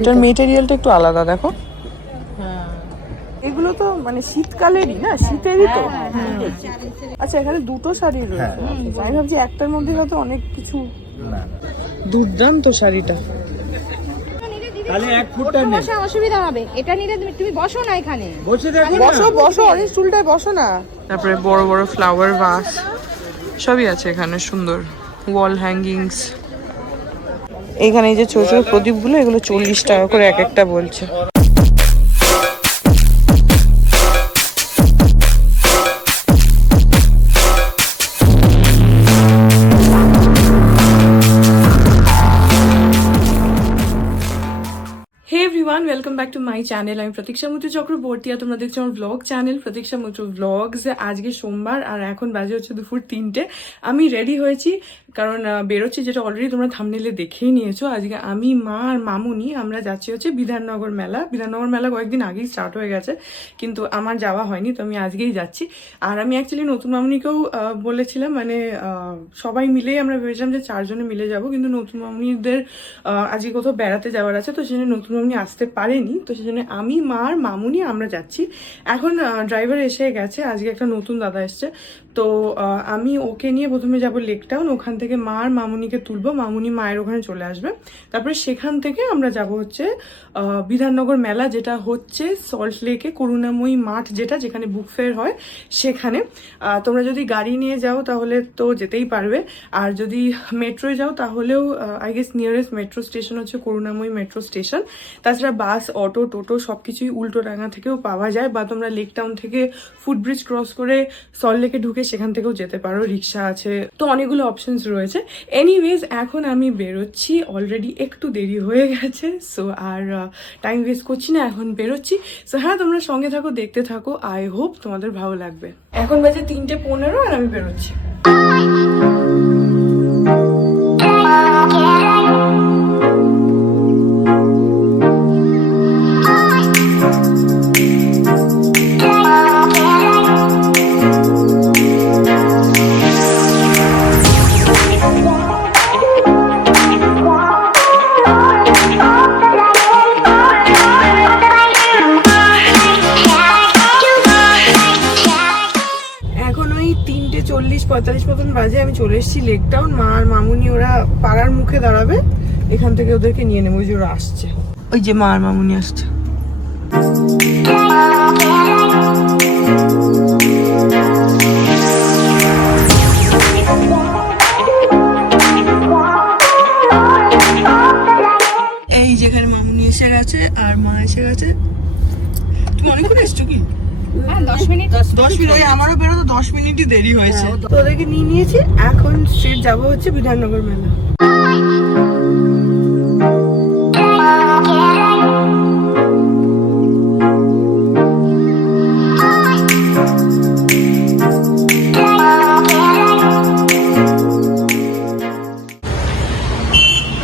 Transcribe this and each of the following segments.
এটার মেটেরিয়ালটা একটু আলাদা দেখো। এগুলো তো মানে শীতকালেরই না, শীতেরই তো। আচ্ছা এখানে দুটো শাড়ি রয়েছে, আমি ভাবছি একটার মধ্যে হয়তো অনেক কিছু। দুর্দান্ত শাড়িটা। তাহলে এক ফুটটা নেই, অসুবিধা হবে। এটা নিলে তুমি বসো না, এখানে বসে দেখো, বসো বসো, অরেঞ্জ চুলটায় বসো না। তারপরে বড় বড় ফ্লাওয়ার ভাস সবই আছে এখানে, সুন্দর ওয়াল হ্যাঙ্গিংস। এখানে এই যে ছোট ছোট প্রদীপগুলো, এগুলো 40 টাকা করে এক একটা বলছে। Welcome back to my channel. আমি প্রতীক্ষা মুত্র চক্রবর্তী আর তোমরা দেখছো আমার ব্লগ চ্যানেল প্রতীক্ষা মুত্র ব্লগস। আজকে সোমবার আর এখন বাজে হচ্ছে দুপুর 3টে। আমি রেডি হয়েছি কারণ বেরোচ্ছি, যেটা অলরেডি তোমরা থাম্বনেইলে দেখেই নিয়েছো। আজকে আমি, মা আর মামুনি আমরা যাচ্ছি হচ্ছে বিধাননগর মেলা। বিধাননগর মেলা কয়েকদিন আগেই স্টার্ট হয়ে গেছে, কিন্তু আমার যাওয়া হয়নি, তো আমি আজকেই যাচ্ছি। আর আমি অ্যাকচুয়ালি নতুন মামুনিকেও বলেছিলাম, মানে সবাই মিলেই আমরা ভেবেছিলাম যে 4 জনে মিলে যাব, কিন্তু নতুন মামুনিদের আজকে কোথাও বেড়াতে যাওয়ার আছে, তো সেজন্য নতুন মামুনি আসতে পারেনি। তো সেজন্য আমি, মা আর মামুনি আমরা যাচ্ছি। এখন ড্রাইভার এসে গেছে, আজকে একটা নতুন দাদা এসছে। তো আমি ওকে নিয়ে প্রথমে যাব লেক টাউন, ওখান থেকে মা আর মামুনিকে তুলবো, মামুনি মায়ের ওখানে চলে আসবে। তারপরে সেখান থেকে আমরা যাব হচ্ছে বিধাননগর মেলা, যেটা হচ্ছে সল্ট লেকে করুণাময়ী মাঠ, যেখানে বুক ফেয়ার হয় সেখানে। তোমরা যদি গাড়ি নিয়ে যাও তাহলে তো যেতেই পারবে, আর যদি মেট্রোয় যাও তাহলেও I guess nearest metro station হচ্ছে করুণাময়ী মেট্রো স্টেশন। তাছাড়া বাস, অটো, টোটো সবকিছুই উল্টোডাঙ্গা থেকেও পাওয়া যায়, বা তোমরা লেক টাউন থেকে ফুটব্রিজ ক্রস করে সল্ট লেকে ঢুকে সেখান থেকেও যেতে পারো, রিক্সা আছে, তো অনেকগুলো অপশনস রয়েছে। এনিওয়েজ এখন আমি বেরোচ্ছি, অলরেডি একটু দেরি হয়ে গেছে, সো আর টাইম ওয়েস্ট করছি না, এখন বেরোচ্ছি। সো হ্যাঁ, তোমরা সঙ্গে থাকো, দেখতে থাকো, আই হোপ তোমাদের ভালো লাগবে। এখন বাজে 3:15 আর আমি বেরোচ্ছি। এখন ওই 3:40-45 মতন বাজে, আমি চলে এসেছি লেক টাউন। মা আর মামুনি ওরা পাড়ার মুখে দাঁড়াবে, এখান থেকে ওদেরকে নিয়ে নেবো। ওই যে ওরা আসছে, ওই যে মা আর মামুনি আসছে। এই যেখানে মামুনি এসে গেছে আর মা এসে গেছে। তুমি অনেকক্ষণ এসছো কি? 10 মিনিট। 10 মিনিট, ওই আমারও বেরোতে 10 মিনিটই দেরি হয়েছে। তো ওদেরকে নিয়ে নিয়েছি, এখন স্ট্রেট যাবো হচ্ছে বিধাননগর মেলা।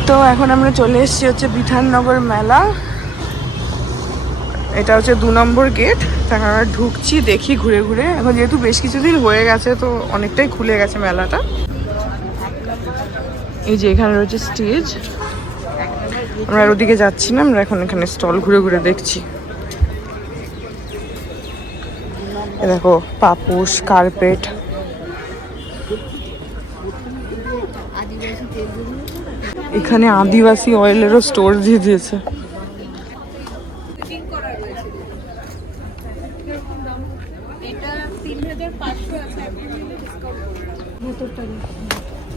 তো এখন আমরা চলে এসেছি হচ্ছে বিধাননগর মেলা। এটা হচ্ছে 2 নম্বর গেট। তারপর ঢুকছি, দেখি ঘুরে ঘুরে। এখন যেহেতু বেশ কিছুদিন হয়ে গেছে, তো অনেকটাই খুলে গেছে মেলাটা। এই যে এখানে রয়েছে স্টেজ, আমরা আর ওদিকে যাচ্ছি না, আমরা এখন এখানে স্টল ঘুরে ঘুরে দেখছি। দেখো পাপোশ, কার্পেট। এখানে আদিবাসী অয়েলেরও স্টোর দিয়ে দিয়েছে।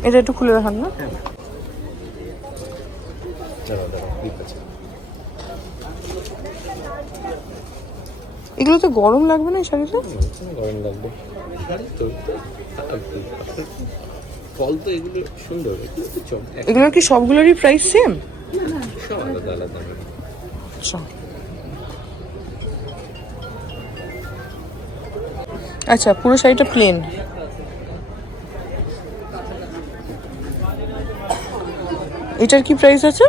এটা একটু খুলে দেখান না। এগুলো তো গরম লাগবে না এই শাড়িটা? গরম লাগবে, ফল তো এগুলো সুন্দর। এগুলোর কি সবগুলোরই প্রাইস সেম? সব আলাদা আলাদা। আচ্ছা, পুরো শাড়িটা প্লেন। এটার কি প্রাইস আছে?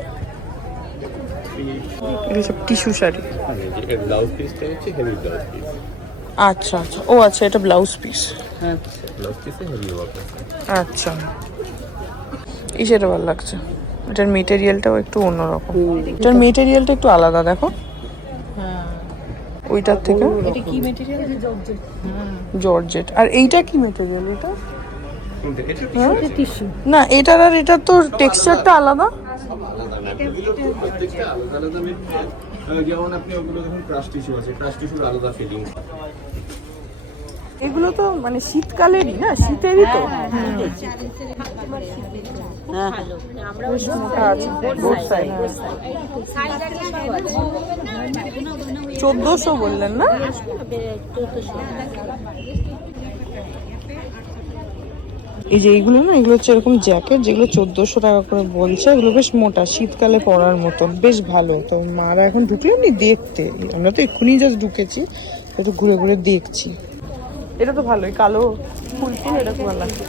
এটা সব টিস্যু শাড়ি। ব্লাউজ পিসটা হচ্ছে হেভি ব্লাউজ পিস। আচ্ছা আচ্ছা, ও আচ্ছা, এটা ব্লাউজ পিস। হ্যাঁ, ব্লাউজ পিসে হেভি ওয়ার্ক আছে। আচ্ছা, এই শাড়িটা ভালো লাগছে, এটার মেটেরিয়ালটাও একটু অন্যরকম, এটার মেটেরিয়ালটা একটু আলাদা দেখো ওইটার থেকে। এটা কি মেটেরিয়াল? জর্জেট। আর এইটা কি মেটেরিয়াল? এটা হ্যাঁ? টিস্যু। না এটার আর এটার তো টেক্সচারটা আলাদা। প্রত্যেকটা আলাদা আলাদা মেটেরিয়াল। যেমন আপনি ওগুলো দেখুন ক্রাশ টিস্যু আছে, ক্রাশ টিস্যুর আলাদা ফিলিং। এগুলো তো মানে শীতকালেরই না, শীতেরই তো। বেশ মোটা আছে, both side, হ্যাঁ। 1400 বললেন না? এই যে এইগুলো না, এগুলো হচ্ছে এরকম জ্যাকেট যেগুলো 1400 টাকা করে বলছে। এগুলো বেশ মোটা, শীতকালে পরার মতন, বেশ ভালো। তো মারা এখন ঢুকলো নি দেখতে, আমরা তো এক্ষুনি জাস্ট ঢুকেছি, একটু ঘুরে ঘুরে দেখছি। এটা তো ভালোই, কালো ফুল ফুল, এটা খুব ভালো লাগছে।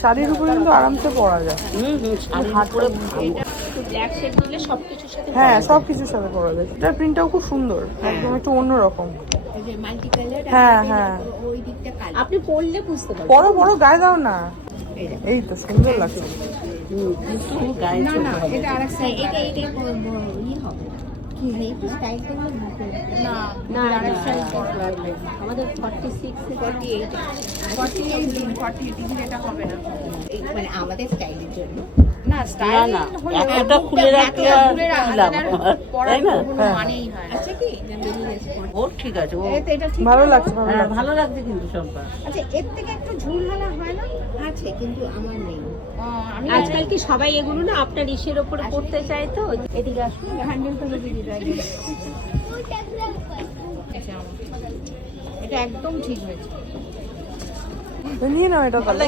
শাড়ির উপরে কিন্তু আরামসে পরা যায়। হ্যাঁ সবকিছুর সাথে পরা যায়। এটার প্রিন্টটাও খুব সুন্দর, একদম একটু অন্যরকম। হ্যাঁ হ্যাঁ, আপনি পরলে বুঝতে পারবেন। পরো পরো, গায়ে দাও না। এই তো সুন্দর লাগছে। না না, এটা আরেক সাইড। এটা ই হবে কি একটু স্টাইলটা হলো না না আরেক সাইড আমাদের 46 48 48 এটা হবে না, মানে আমাদের স্টাইলের জন্য না। স্টাইল না, একটা খুলে রাখলে তাই না, মানেই হয়। আচ্ছা কি ও ঠিক আছে, ও এটা ঠিক ভালো লাগছে, ভালো হ্যাঁ, লাগছে। ভালো লাগছে কিন্তু সবটা। আচ্ছা এর থেকে একটু ঝুলহালা হয় না? আছে কিন্তু আমার নেই। আমি আজকাল কি সবাই এগুলো না আপনার ইসের উপরে করতে চায়, তো এদিকে আসুন, হ্যান্ডেলটা দিয়ে দেয়। এটা একদম ঠিক হয়েছে। নিয়ে নাও এটা, ভালো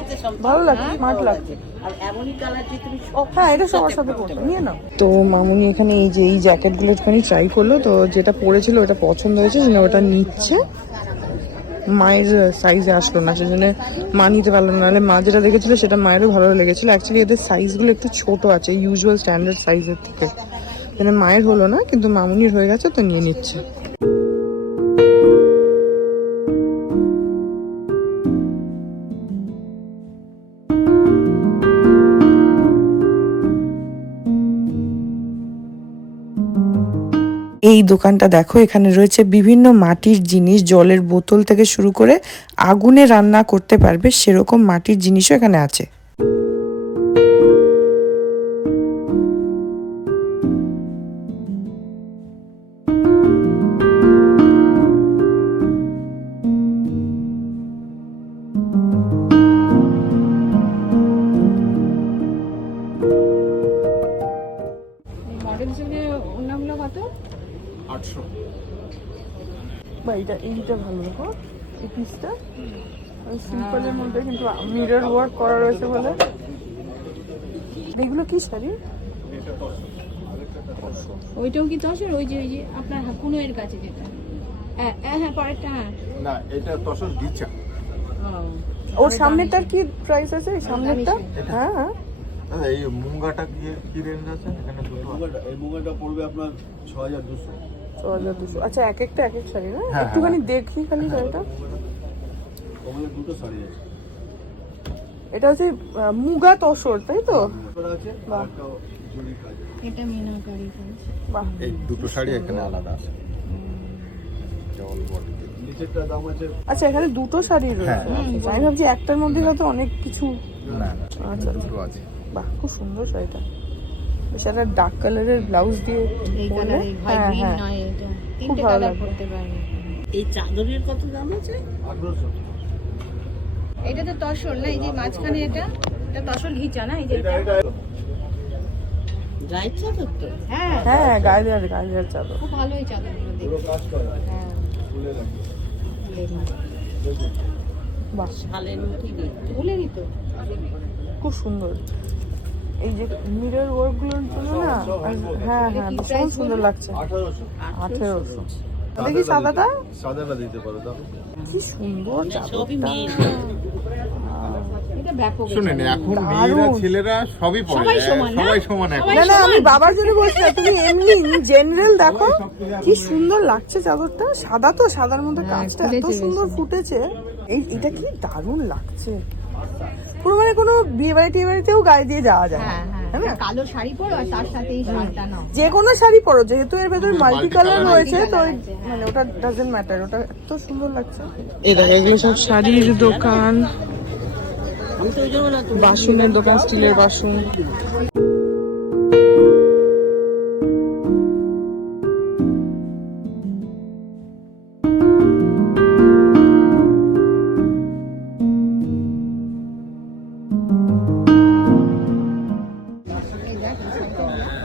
ভালো লাগছে, স্মার্ট লাগছে। আর এমনই কালার যে তুমি সব হ্যাঁ এটা সবার সাথে পড়তে, নিয়ে নাও। তো মামুনি এখানে এই যে এই জ্যাকেটগুলো একটুখানি ট্রাই করলো, তো যেটা পরেছিল ওটা পছন্দ হয়েছে, সেজন্য ওটা নিচ্ছে। মায়ের সাইজে আসলো না, সেজন্য মা নিতে পারলো না। নাহলে মা যেটা দেখেছিল সেটা মায়েরও ভালো লেগেছিল। অ্যাকচুয়ালি এদের সাইজগুলো একটু ছোট আছে ইউজুয়াল স্ট্যান্ডার্ড সাইজের থেকে, মানে মায়ের হলো না কিন্তু মামুনির হয়ে গেছে, তো নিয়ে নিচ্ছে। এই দোকানটা দেখো, এখানে রয়েছে বিভিন্ন মাটির জিনিস, জলের বোতল থেকে শুরু করে আগুনে রান্না করতে পারবে সেরকম মাটির জিনিসও এখানে আছে। বা এইটা ভালো দেখো, এই পিসটা সিম্পলের মধ্যে কিন্তু মিরর ওয়ার্ক করা রয়েছে বলে। এগুলো কি শাড়ি? ওইটাও কি তসর? ওই যে আপনার কুনোয়ের কাছে যেটা, হ্যাঁ হ্যাঁ পরেরটা। না এটা তসর দিচ্ছা। ওর সামনেটার কি প্রাইস আছে? এই সামনেরটা? হ্যাঁ হ্যাঁ। দাদা এই মুঙ্গাটা কি রেঞ্জ আছে এখানে? দুটো এই মুঙ্গাটা পড়বে আপনার 6200। 6200। আচ্ছা এক একটা এক এক শাড়ি না? একটুখানি দেখি খালি শাড়িটা। ওখানে দুটো শাড়ি আছে। এটা হচ্ছে মুগা তসর, তাই তো? আছে বাহ, জরি কাজ। এটা মিনাকারি কাজ। বাহ। এই দুটো শাড়ি এখানে আলাদা আছে। জল বডিতে নিচেরটা দাম আছে। আচ্ছা এখানে দুটো শাড়ি রয়েছে। আচ্ছা, আমি ভাবছি একটার মধ্যে হয়তো অনেক কিছু। না আচ্ছা দুটো আছে। বাহ, খুব সুন্দর শাড়িটা। সেটা ডার্ক কালারের ব্লাউজ দিয়ে এই পরলে, কালারে হয়, হ্যাঁ গ্রিন হ্যাঁ, নয়, এটা খুব তিনটে ভালো কালার লাগবে। করতে পারবে। এই চাদরের কত দাম আছে? 1800। এটা তো তসর না, এই যে মাঝখানে এটা তসর ঘিচা না, এই যে এটা। গায়ের চাদর তো? হ্যাঁ হ্যাঁ গায়ে দেওয়ার চাদর। খুব ভালো এই চাদরগুলো পুরো দেখতে। কাজ করা। হ্যাঁ খুলে রাখি। বাহ শালের মতো দেখতে। বলেনি তো। খুব সুন্দর। এই যে মিরর ওয়ার্ক গুলোর জন্য না, হ্যাঁ হ্যাঁ ভীষণ সুন্দর লাগছে। 1800। 1800। দেখি সাদাটা, সাদাটা দিতে পারো দাও। কি সুন্দর সবই চাদরটা। মেয়ে। এটা ব্যাপক শুনেন এখন মেয়েরা ছেলেরা সবই পরে, সবাই সমান, না? সবাই সমান এখন। না না, আমি বাবার জন্য বলছি না, তুমি এমনি জেনারেল দেখো কি সুন্দর লাগছে চাদরটা। সাদা তো, সাদার মধ্যে কাজটা এত সুন্দর ফুটেছে। এটা কি দারুণ লাগছে, পুরো মানে কোনো বিয়ে বাড়ি টিয়ে বাড়িতেও গায়ে দিয়ে যাওয়া যায়। হ্যাঁ হ্যাঁ, তাই না? একটা কালো শাড়ি পরো আর তার সাথে এই শাড়িটা নাও। যে কোনো শাড়ি পরো, যেহেতু এর ভেতরে মাল্টি কালার multi-colour রয়েছে, তো আছে। মানে ওটা ডাজন্ট ম্যাটার, ওটা এত সুন্দর লাগছে। এই দেখো এগুলো সব শাড়ির দোকান, আমি তো ওই জন্য বললাম তুমি বাসনের দোকান, স্টিলের বাসন।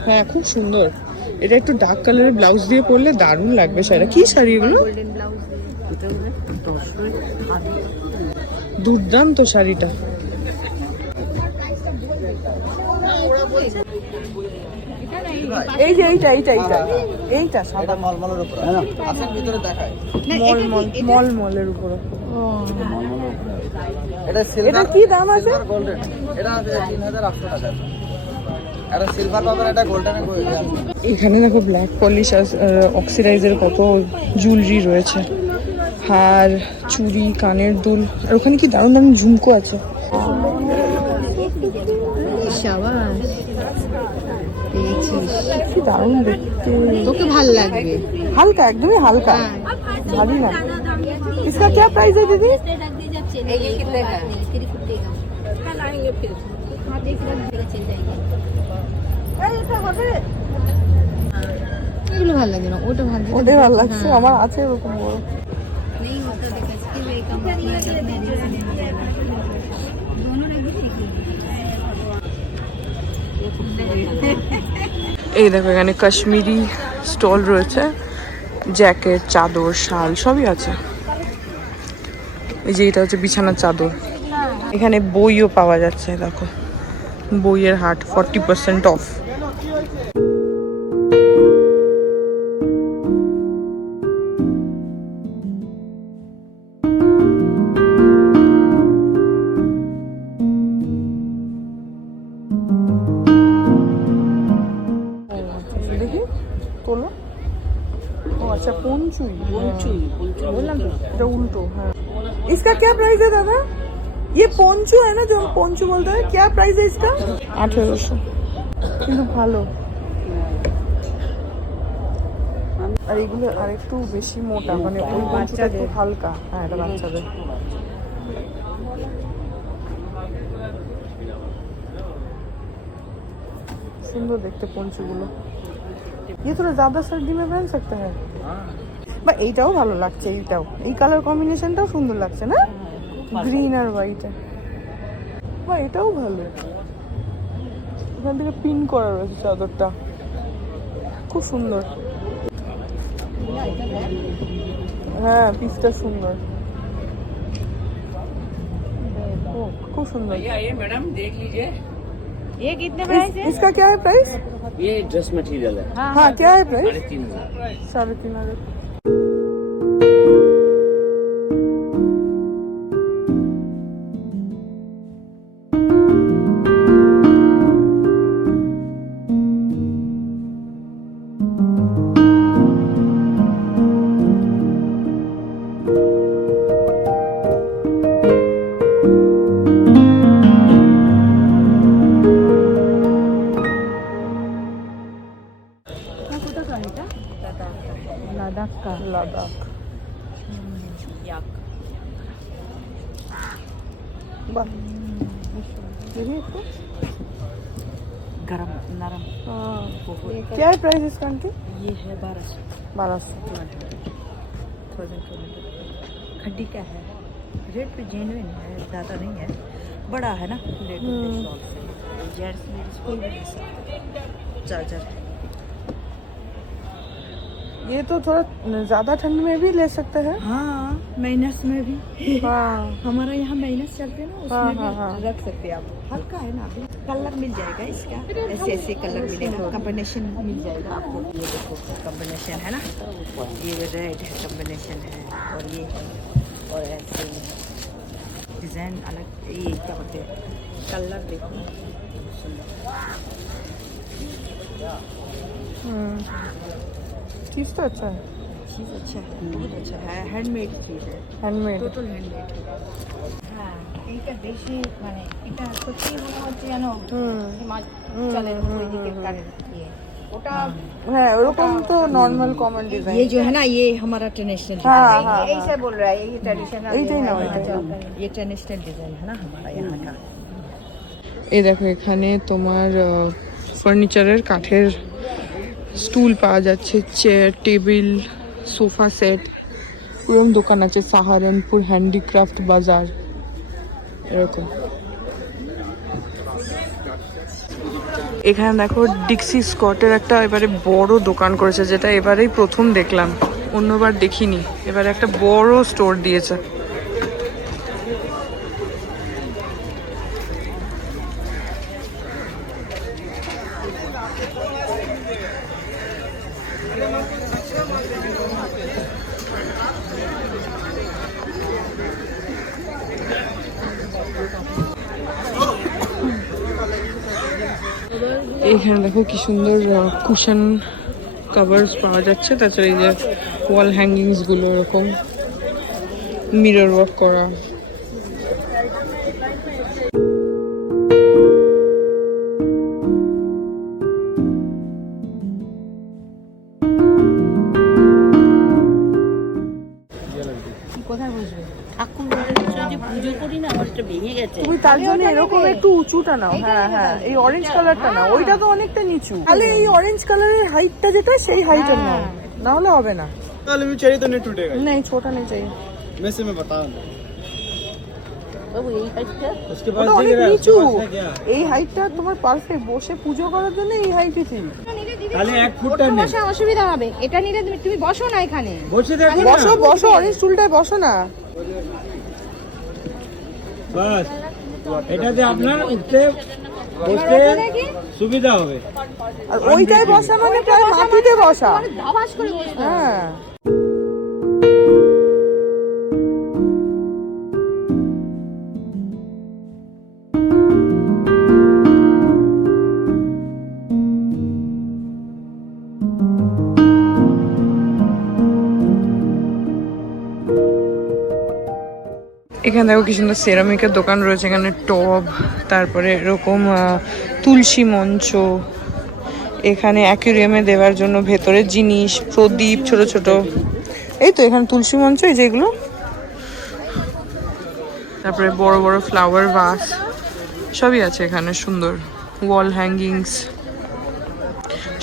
হ্যাঁ খুব সুন্দর, এটা একটু ডার্ক কালারের ব্লাউজ দিয়ে পরলে দারুণ লাগবে শাড়িটা। কি শাড়ি এগুলো? গোল্ডেন ব্লাউজ দিয়ে। দুর্দান্ত শাড়িটা। এই যে এইটা এইটা এইটা এইটা সাদা মলমলের উপরে আসেন ভিতরে দেখায় মলমলের উপরে। এটা এটা সিলভার কি দাম আছে? গোল্ডেন এটা 3800 টাকা এটা সিলভার পাবেন এটা গোল্ডেনে এখানে দেখো ব্ল্যাক পলিশ অক্সিডাইজের কত জুয়েলারি রয়েছে, হার, চুড়ি, কানের দুল, আর ওখানে কি দারুণ দারুণ ঝুমকো আছে। শাবাশ, পেয়েছিস। কি দারুণ দেখতে, তোকে ভাল লাগবে। হালকা, একদমই হালকা, ভারী না। इसका क्या प्राइस है दीदी? ये कितने का? 350 का। कल आएंगे फिर। हाँ देख रहे चल जाएगी। এগুলো ভালো লাগে না, ওটা ভালো লাগে। ওদের ভালো লাগছে, আমার আছে এরকম বড়। नहीं होता देखा इसके वे कम दोनों এই দেখো এখানে কাশ্মীরি স্টল রয়েছে, জ্যাকেট, চাদর, শাল সবই আছে। এই যে এটা হচ্ছে বিছানার চাদর। এখানে বইও পাওয়া যাচ্ছে, দেখো বইয়ের হাট, 40% অফ। দেখি তোলো। ও আচ্ছা, পঞ্চুই। বললাম তো এটা উল্টো। हाँ, इसका क्या प्राइस है दादा? ये पोंचू है ना, जो हम पोंचू बोलते हैं, क्या प्राइस है इसका? 1800। কিন্তু ভালো। আর এগুলো আরেকটু বেশি মোটা, মানে ওই পঞ্চুটা একটু হালকা। হ্যাঁ এটা বাচ্চাদের। সুন্দর দেখতে পঞ্চুগুলো। ये थोड़ा ज्यादा सर्दी में पहन सकते हैं। বা এইটাও ভালো লাগছে, এইটাও, এই কালার কম্বিনেশনটাও সুন্দর লাগছে না, গ্রিন আর হোয়াইট। বা এটাও ভালো, এখান থেকে পিন করা রয়েছে চাদরটা, খুব সুন্দর। হ্যাঁ পিসটা সুন্দর, ও খুব সুন্দর। ये मैडम देख लीजिए, ये कितने प्राइस है? इसका क्या है प्राइस? ये ड्रेस मटेरियल है हाँ क्या है प्राइस? 3500। 3500। लद्दाख का। লাদাখ। বাহ, देखिए इसको। गरम नरम। हाँ, क्या है प्राइस इसका आंटी? ये है 1200। 1200। खड्डी का है, रेट पे जेन्युइन है, ज़्यादा नहीं है, बड़ा है ना रेट स्टॉल से। जेंट्स लेडीज कोई भी ले सकते। चार्जर ये तो थोड़ा ज्यादा ठंड में भी ले सकते हैं। हाँ माइनस में भी हाँ हमारा यहाँ माइनस चलते हैं ना, हाँ, उसमें हाँ, भी हाँ। रख सकते हैं आप। हल्का है ना, अभी कलर मिल जाएगा इसका, ऐसे ऐसे कलर मिलेगा, कॉम्बिनेशन मिल जाएगा आपको। ये देखो कॉम्बिनेशन है ना, ये रेड है कॉम्बिनेशन है, और ये है, और ऐसे डिजाइन अलग, ये क्या बोलते हैं कलर देखो सुंदर। चीज तो अच्छा है, चीज़ अच्छा है, बहुत अच्छा है, हैंडमेड चीज़ है, हैंडमेड। Total handmade. হ্যাঁ এইটা বেশি মানে এটা সত্যি মনে হচ্ছে যেন হিমাচলের ওইদিকে ইয়ে ওটা হ্যাঁ ওরকম তো নর্মাল কমন ডিজাইন। ये जो है ना ये हमारा ट्रेडिशनल हाँ हाँ ऐसे बोल रहा है ये ट्रेडिशनल এইটাই না ওইটাই। ये ट्रेडिशनल डिजाइन है ना हमारा यहाँ का। এই দেখো এখানে তোমার ফার্নিচারের কাঠের স্টুল পাওয়া যাচ্ছে, চেয়ার টেবিল সোফা সেট, পুরো দোকান আছে সাহারানপুর হ্যান্ডিক্রাফট বাজার এরকম। এখানে দেখো ডিক্সি স্কটের একটা এবারে বড় দোকান করেছে, যেটা এবারেই প্রথম দেখলাম, অন্যবার দেখিনি, এবারে একটা বড় স্টোর দিয়েছে। এখানে দেখো কি সুন্দর কুশন কভারস পাওয়া যাচ্ছে, তাছাড়া এই যে ওয়াল হ্যাঙ্গিংস গুলো এরকম মিরর ওয়ার্ক করা। কোথায় বসবে? ঠাকুর যে পুজো করি না আমার এটা ভেঙে গেছে। তুমি তার জন্য এরকম একটু উঁচুটা নাও। হ্যাঁ হ্যাঁ এই অরেঞ্জ কালারটা নাও, ওইটা তো অনেকটা নিচু, তাহলে এই অরেঞ্জ কালারের হাইটটা যেটা সেই হাইটের নাও, না হলে হবে না। তাহলে আমি चाहिए तो नहीं टूटेगा, नहीं छोटा नहीं चाहिए, वैसे मैं बता दूं। বাবু এই হাইটটা उसके ওটা অনেক নিচু, এই হাইটটা তোমার পারফেক্ট, বসে পুজো করার জন্য এই হাইটই ঠিক। তাহলে 1 ফুটটা নেই, বসা অসুবিধা হবে, এটা নিলে তুমি বসো না এখানে। বসে দেখো বসো বসো অরেঞ্জ টুলটায় বসো না। বাস এটাতে আপনার উঠতে বসতে সুবিধা হবে। আর ওইটাই বসা মানে প্রায় মাটিতে বসা। ধাবাস করে বসবে। হ্যাঁ এখানে দেখো কি সুন্দর সেরামিকের দোকান রয়েছে, এখানে টব, তারপরে এরকম তুলসী মঞ্চ, এখানে অ্যাকুরিয়ামে দেওয়ার জন্য ভেতরের জিনিস, প্রদীপ ছোট ছোট, এই তো এখানে তুলসী মঞ্চ এই যেগুলো, তারপরে বড় বড় ফ্লাওয়ার ভাস সবই আছে এখানে, সুন্দর ওয়াল হ্যাঙ্গিংস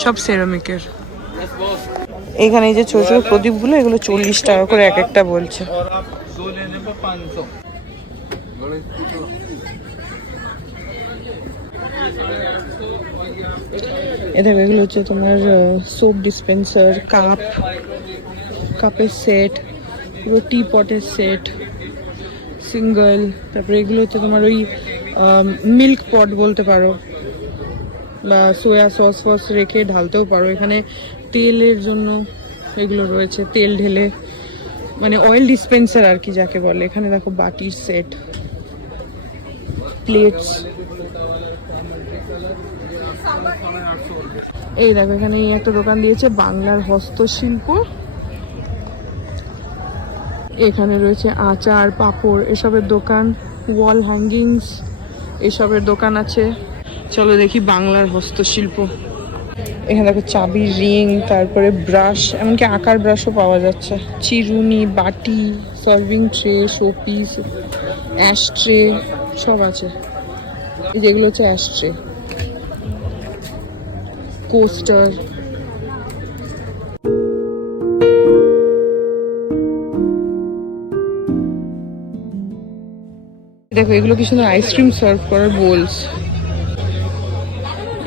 সব সেরামিকের। এখানে এই যে ছোট ছোট প্রদীপগুলো, এগুলো 40 টাকা করে এক একটা বলছে। और आप 2 लेने पर 500। এটা এগুলো হচ্ছে তোমার সোপ ডিসপেন্সার, কাপ, কাপের সেট, পুরো টি পটের সেট সিঙ্গেল, তারপরে এগুলো হচ্ছে তোমার ওই মিল্ক পট বলতে পারো, বা সোয়া সস ফস রেখে ঢালতেও পারো। এখানে তেলের জন্য এগুলো রয়েছে, তেল ঢেলে মানে অয়েল ডিসপেন্সার আর কি যাকে বলে। এখানে দেখো বাটির সেট, প্লেটস, এই দেখো এখানে এই একটা দোকান দিয়েছে বাংলার হস্তশিল্প, এখানে রয়েছে আচার পাঁপড় এসবের দোকান, ওয়াল হ্যাঙ্গিংস এসবের দোকান আছে। চলো দেখি বাংলার হস্তশিল্প। এখানে দেখো চাবির রিং, তারপরে ব্রাশ, এমনকি আকার ব্রাশও পাওয়া যাচ্ছে, চিরুনি, বাটি, serving tray, showpiece, ash tray সব আছে। এই যেগুলো হচ্ছে অ্যাশ ট্রে, কোস্টার, দেখো এগুলো কি সুন্দর আইসক্রিম সার্ভ করার বোলস,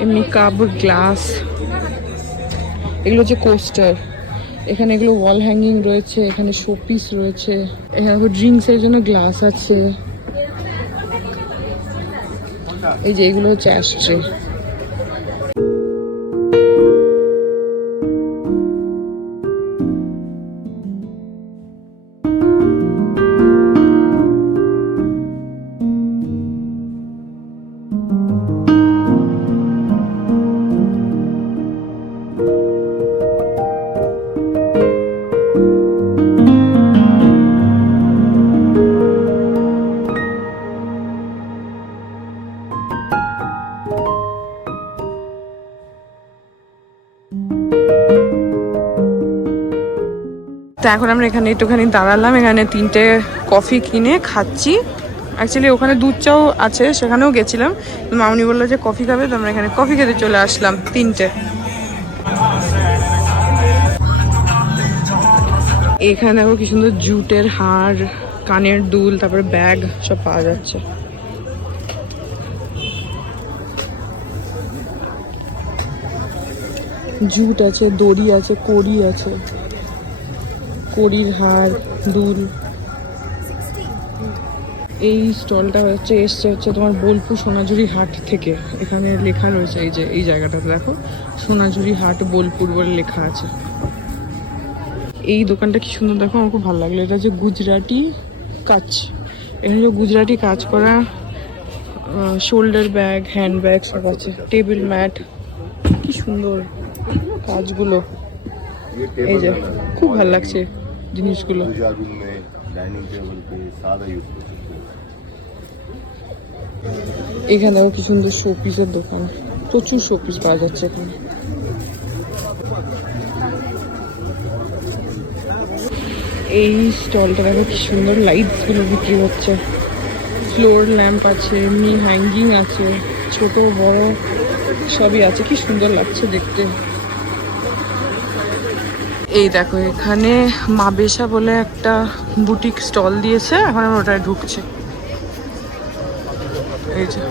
এমনি কাপ, গ্লাস, এগুলো হচ্ছে কোস্টার, এখানে এগুলো ওয়াল হ্যাঙ্গিং রয়েছে, এখানে শোপিস রয়েছে, এখানে ড্রিঙ্কস এর জন্য গ্লাস আছে। এই যে এগুলো হচ্ছে অ্যাশট্রে। তো এখন আমরা এখানে একটুখানি দাঁড়ালাম, এখানে 3টে কফি কিনে খাচ্ছি। অ্যাকচুয়ালি ওখানে দুধ চাও আছে, সেখানেও গেছিলাম, মামনি বললো যে কফি খাবে, তো আমরা এখানে কফি খেতে চলে আসলাম 3টে। এখানে দেখো কি সুন্দর জুটের হার, কানের দুল, তারপরে ব্যাগ সব পাওয়া যাচ্ছে। জুট আছে, দড়ি আছে, কড়ি আছে, কড়ির হার, দুল। এই স্টলটা এসছে তোমার বোলপুর সোনাঝুরি হাট থেকে। এখানে লেখা রয়েছে, এই যে এই জায়গাটাতে দেখো, সোনাঝুরি হাট বোলপুর বলে লেখা আছে। এই দোকানটা কি সুন্দর দেখো, আমার খুব ভালো লাগলো। এটা হচ্ছে গুজরাটি কাজ, এখানে যে গুজরাটি কাজ করা শোল্ডার ব্যাগ, হ্যান্ড ব্যাগ সব আছে, টেবিল ম্যাট, কি সুন্দর কাজগুলো। এই যে খুব ভালো লাগছে জিনিসগুলো। এখানে কি সুন্দর শোপিসের দোকান, প্রচুর শোপিস পাওয়া যাচ্ছে এখানে। এই স্টলটা দেখো কি সুন্দর, লাইটস গুলো বিক্রি হচ্ছে, ফ্লোর ল্যাম্প আছে, এমনি হ্যাঙ্গিং আছে, ছোট বড় সবই আছে, কি সুন্দর লাগছে দেখতে। এই দেখো এখানে মা বেশা বলে একটা বুটিক স্টল দিয়েছে, এখন আমরা ওটায় ঢুকছি। এই যে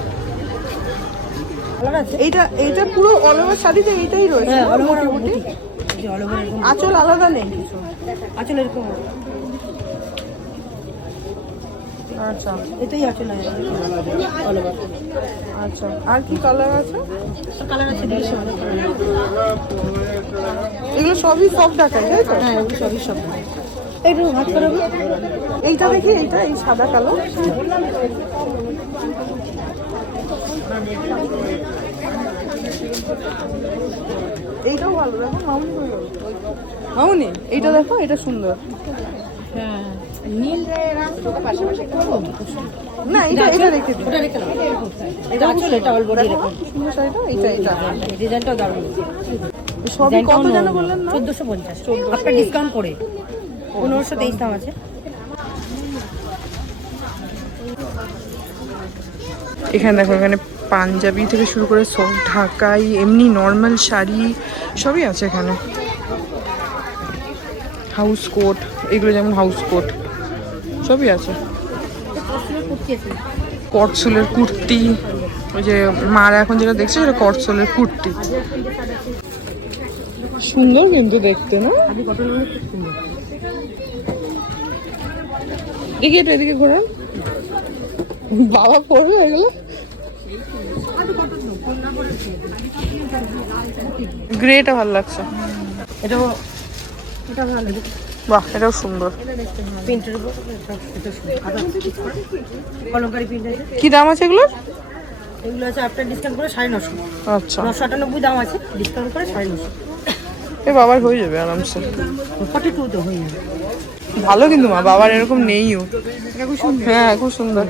এইটা পুরো অল ওভার শাড়িতে এইটাই রয়েছে, মোটামুটি আঁচল আলাদা নেই, আঁচল এরকম। আচ্ছা এটাই আঁচল আচ্ছা। আর কি কালার আছে? কালার আছে, এগুলো সবই সব টাকায়, তাই তো? হ্যাঁ সবই সব। একটু হাত করাবো, এইটা দেখি, এইটা এই সাদা কালো, এইটাও ভালো দেখো। মামুনি এইটা দেখো, এটা সুন্দর। হ্যাঁ নীল পাশাপাশি না এটা এটা রেখে দিই, ওটা রেখে দাও। এটা আঁচল, এটা অল বডি এরকম সুন্দর শাড়িটা, এইটা এটা ডিজাইনটাও দারুণ। সবই কত যেন বললেন না? 1450 আপনার ডিসকাউন্ট করে 1523 দাম আছে। এখানে দেখো, এখানে পাঞ্জাবি থেকে শুরু করে সব ঢাকাই, এমনি নর্মাল শাড়ি সবই আছে এখানে। হাউস কোট, এগুলো যেমন হাউস কোট সবই আছে। কটসোলের কুর্তি, ওই যে মারা এখন যেটা দেখছে সেটা কটসোলের কুর্তি, সুন্দর কিন্তু দেখতে না? দেখি এটা এদিকে ঘোরান, বাবা পড়বে এগুলো। গ্রেটা ভালো লাগছে, এটা ভালো, বাহ এটাও সুন্দর। প্রিন্টের উপর কলমকারি প্রিন্ট আছে। কি দাম আছে এগুলোর? এগুলো আছে আপনার ডিসকাউন্ট করে 950। আচ্ছা 998 দাম আছে, ডিসকাউন্ট করে 950। এ বাবার হয়ে যাবে আরামসে। 42 তো হয়ে যাবে। ভালো কিন্তু মা, বাবার এরকম নেইও। হ্যাঁ খুব সুন্দর।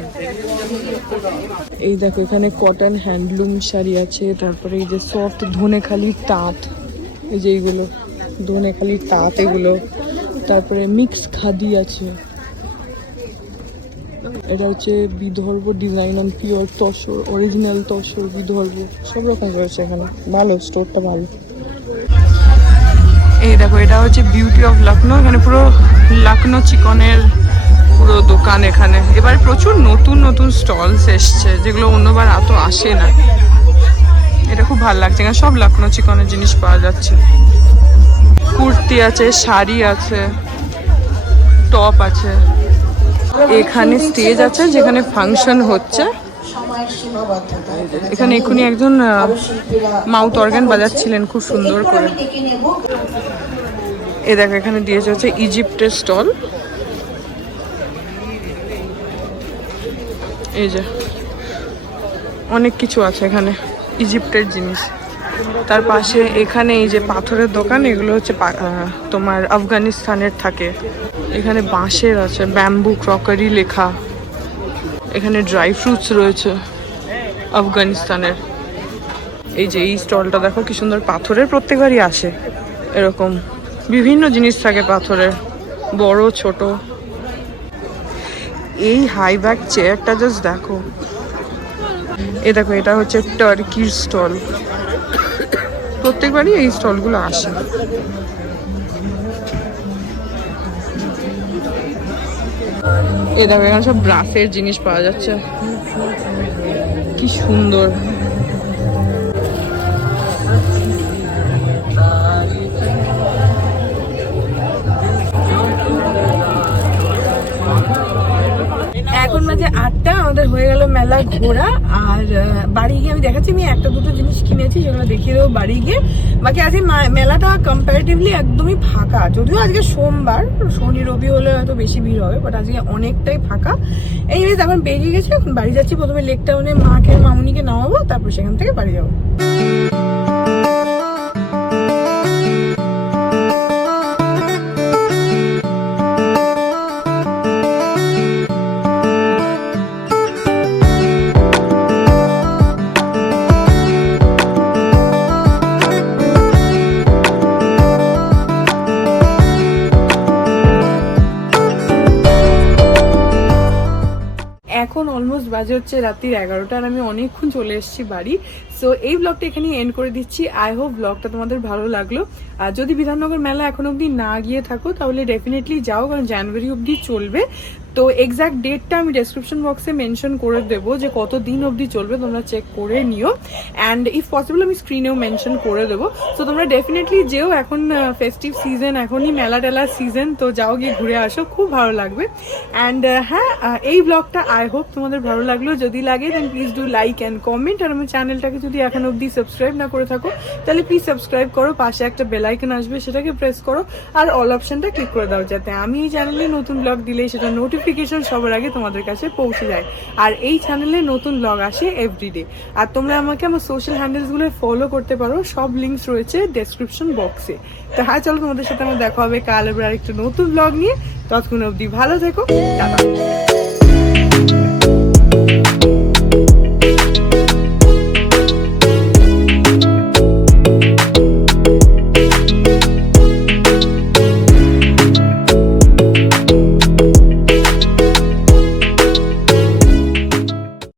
এই দেখো এখানে কটন হ্যান্ডলুম শাড়ি আছে, তারপরে এই যে সফট ধনেখালির তাঁত, এই যে এইগুলো ধনেখালির তাঁত এগুলো, তারপরে মিক্স খাদি আছে। এটা হচ্ছে Vidarbha design on pure tussar, original tussar Vidarbha, সব রকম রয়েছে এখানে। ভালো স্টোরটা ভালো। এই দেখো এটা হচ্ছে বিউটি অফ লখনৌ, এখানে পুরো লখনৌ চিকনের পুরো দোকান এখানে। এবার প্রচুর নতুন নতুন স্টলস এসছে, যেগুলো অন্যবার এত আসে না। এটা খুব ভালো লাগছে, এখানে সব লখনৌ চিকনের জিনিস পাওয়া যাচ্ছে। কুর্তি আছে, শাড়ি আছে, টপ আছে। এখানে স্টেজ আছে যেখানে ফাংশন হচ্ছে। এখানে এখনই একজন মাউথ অর্গান বাজাচ্ছিলেন খুব সুন্দর করে। এ দেখো এখানে দিয়েছে হচ্ছে ইজিপ্টের স্টল। এই যে অনেক কিছু আছে এখানে ইজিপ্টের জিনিস। তার পাশে এখানে এই যে পাথরের দোকান, এগুলো হচ্ছে তোমার আফগানিস্তানের থাকে। এখানে বাঁশের আছে, ব্যাম্বু ক্রকারি লেখা। এখানে ড্রাই ফ্রুটস রয়েছে আফগানিস্তানের। এই যে এই স্টলটা দেখো কি সুন্দর, পাথরের, প্রত্যেকবারই আসে এরকম বিভিন্ন জিনিস থাকে পাথরের, বড় ছোট। এই হাই ব্যাক চেয়ারটা জাস্ট দেখো। এই দেখো এটা হচ্ছে টার্কির স্টল, প্রত্যেকবারই এই স্টলগুলো আসে। এই দেখো এখানে সব ব্রাসের জিনিস পাওয়া যাচ্ছে, কি সুন্দর। এখন বাজে 8টা, আমাদের হয়ে গেল মেলা ঘোরা। আর বাড়ি গিয়ে আমি দেখাচ্ছি, আমি একটা দুটো জিনিস কিনেছি, সেগুলো দেখিয়ে দেবো বাড়ি গিয়ে। বাকি আজকে মেলাটা কম্পারেটিভলি একদমই ফাঁকা, যদিও আজকে সোমবার, শনি রবি হলে হয়তো বেশি ভিড় হবে, বাট আজকে অনেকটাই ফাঁকা। এই এখন বেরিয়ে গেছে, এখন বাড়ি যাচ্ছি। প্রথমে লেক টাউনে মাকে মামুনিকে নামাবো, তারপর সেখান থেকে বাড়ি যাবো। এখন অলমোস্ট বাজে হচ্ছে রাত্রির 11টা, আর আমি অনেকক্ষণ চলে এসেছি বাড়ি। সো এই ব্লগটা এখানে এন্ড করে দিচ্ছি। আই হোপ ব্লগটা তোমাদের ভালো লাগলো। আর যদি বিধাননগর মেলা এখন অবধি না গিয়ে থাকো তাহলে ডেফিনেটলি যাও, কারণ জানুয়ারি অবধি চলবে। তো এক্সাক্ট ডেটটা আমি ডেসক্রিপশন বক্সে মেনশন করে দেবো যে কত দিন অবধি চলবে, তোমরা চেক করে নিও। অ্যান্ড ইফ পসিবল আমি স্ক্রিনেও মেনশন করে দেবো। সো তোমরা ডেফিনেটলি যেও, এখন ফেস্টিভ সিজন, এখনই মেলা টেলার সিজন, তো যাও গিয়ে ঘুরে আসো, খুব ভালো লাগবে। অ্যান্ড হ্যাঁ, এই ব্লগটা আই হোপ তোমাদের ভালো লাগলো। যদি লাগে দেন please do like and comment. আর আমার চ্যানেলটাকে যদি এখন অবধি সাবস্ক্রাইব না করে থাকো তাহলে প্লিজ সাবস্ক্রাইব করো, পাশে একটা বেল আইকন আসবে সেটাকে প্রেস করো, আর অল অপশনটা ক্লিক করে দাও, যাতে আমি এই চ্যানেলে নতুন ব্লগ দিলে সেটা নোটিফিকেশন সবার আগে তোমাদের কাছে পৌঁছে যায়। আর এই চ্যানেলে নতুন ব্লগ আসে এভরিডে। আর তোমরা আমাকে আমার সোশ্যাল হ্যান্ডেলসগুলো ফলো করতে পারো, সব লিঙ্কস রয়েছে ডেসক্রিপশন বক্সে। তো হ্যাঁ, চলো তোমাদের সাথে আমার দেখা হবে কাল এবার আরেকটা নতুন ব্লগ নিয়ে। ততক্ষণ অবধি ভালো থেকো, টাটা।